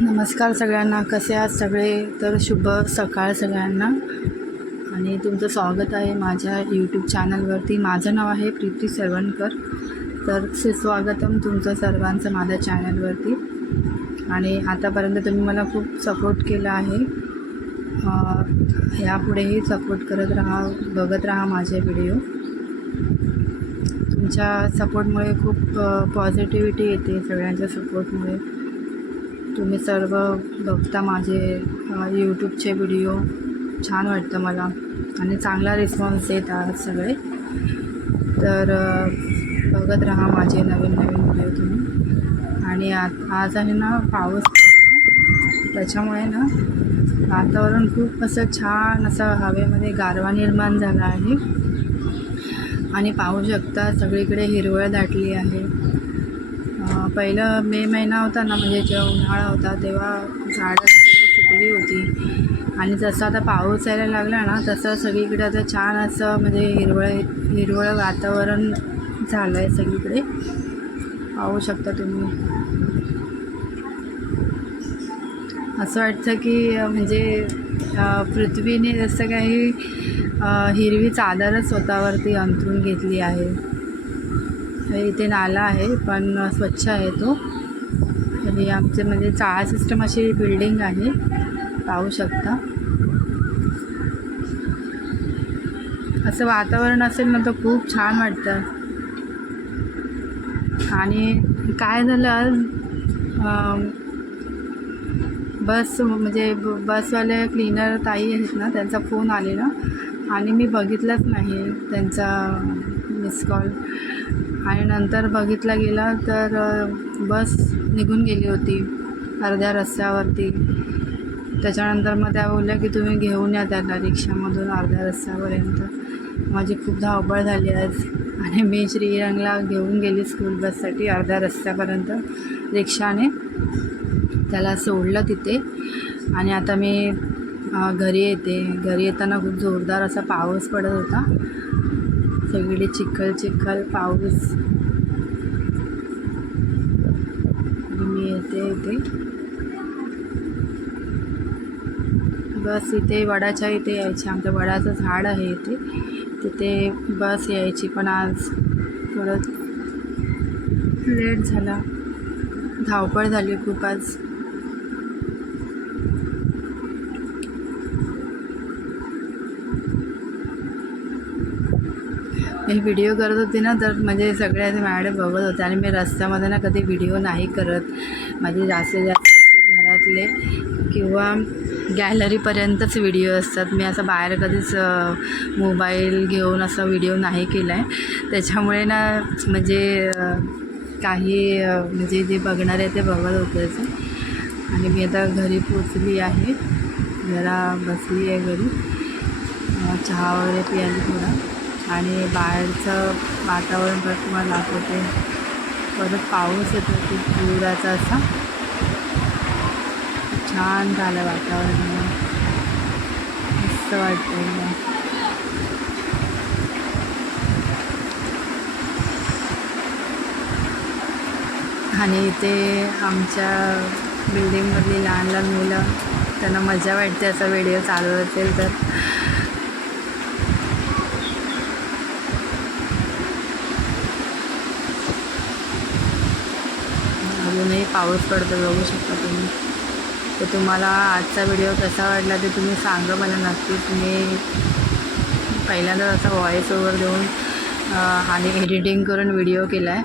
नमस्कार सगळ्यांना, कसे आहात सगळे? तर शुभ सकाळ सगळ्यांना आणि तुमचं स्वागत आहे माझ्या यूट्यूब चॅनलवरती. माझं नाव आहे प्रीती सरवणकर. तर सुस्वागतम तुमचं सर्वांचं माझ्या चॅनलवरती. आणि आतापर्यंत तुम्ही मला खूप सपोर्ट केला आहे. यापुढेही सपोर्ट करत राहा, बघत राहा माझे व्हिडिओ. तुमच्या सपोर्टमुळे खूप पॉझिटिव्हिटी येते. सगळ्यांच्या सपोर्टमुळे तुम्ही सर्व बघता माझे यूट्यूबचे व्हिडिओ. छान वाटतं मला आणि चांगला रिस्पॉन्स देत आहात सगळे. तर बघत राहा माझे नवीन नवीन व्हिडिओ तुम्ही. आणि आज आहे ना पाऊस पडला, त्याच्यामुळे ना वातावरण खूप असं छान असं हवेमध्ये गारवा निर्माण झाला आहे. आणि पाहू शकता सगळीकडे हिरवळ दाटली आहे. पहिलं मे महिना होता ना, म्हणजे जेव्हा उन्हाळा होता तेव्हा झाडं सगळी सुकली होती. आणि जसं आता पाऊस यायला लागला ना तसं सगळीकडे आता छान असं म्हणजे हिरवळ वातावरण झालं आहे सगळीकडे. पाहू शकता तुम्ही. असं वाटतं की म्हणजे पृथ्वीने जसं काही हिरवी चादरच स्वतःवरती अंथरून घेतली आहे. इथे नाला आहे पण स्वच्छ आहे तो. आणि आमचे म्हणजे चाळा सिस्टम अशी बिल्डिंग आहे, पाहू शकता. असं वातावरण असेल ना तर खूप छान वाटतं. आणि काय झालं आज बसवाले क्लीनर ताई आहेत ना, त्यांचा फोन आलेला आणि मी बघितलंच नाही त्यांचा मिस कॉल. आणि नंतर बघितला गेला तर बस निघून गेली होती अर्ध्या रस्त्यावरती. त्याच्यानंतर मग त्या बोलल्या की तुम्ही घेऊन या त्याला रिक्षामधून अर्ध्या रस्त्यापर्यंत. माझी खूप धावपळ झाली आज. आणि मी श्रीरंगला घेऊन गेली स्कूल बससाठी अर्ध्या रस्त्यापर्यंत रिक्षाने. त्याला सोडलं तिथे. आणि आता मी घरी येते. घरी येताना खूप जोरदार असा पाऊस पडत होता. सगळीकडे चिखल पाऊस. मी येते बस इथे वडाच्या इथे यायची. आमच्या वडाचं झाड आहे इथे, तिथे बस यायची. पण आज परत लेट झाला, धावपळ झाली खूप आज. मी व्हिडिओ करत होती ना तर म्हणजे सगळे माझ्याकडे बघत होते. आणि मी रस्त्यामध्ये ना कधी व्हिडिओ नाही करत. माझे जास्तीत जास्त घरातले किंवा गॅलरीपर्यंतच व्हिडिओ असतात. मी असं बाहेर कधीच मोबाईल घेऊन असा व्हिडिओ नाही केला आहे. त्याच्यामुळे ना म्हणजे काही म्हणजे जे बघणार आहे ते बघत होते. आणि मी आता घरी पोचली आहे. जरा बसली आहे घरी, चहा वगैरे पियाली थोडा. आणि बाहेरचं वातावरण परत तुम्हाला दाखवते. परत पाऊस येतो खूप जोराचा असा. छान झालं वातावरण, मस्त वाटतं. आणि इथे आमच्या बिल्डिंगमधली लहान लहान मुलं, त्यांना मजा वाटते असा व्हिडिओ चालू असेल तर. अजूनही पाऊस पडतो, बघू शकता तुम्ही. तर तुम्हाला आजचा व्हिडिओ कसा वाटला ते तुम्ही सांगा मला नक्कीच. मी पहिल्यांदा असा व्हॉईस ओव्हर देऊन आणि एडिटिंग करून व्हिडिओ केला आहे.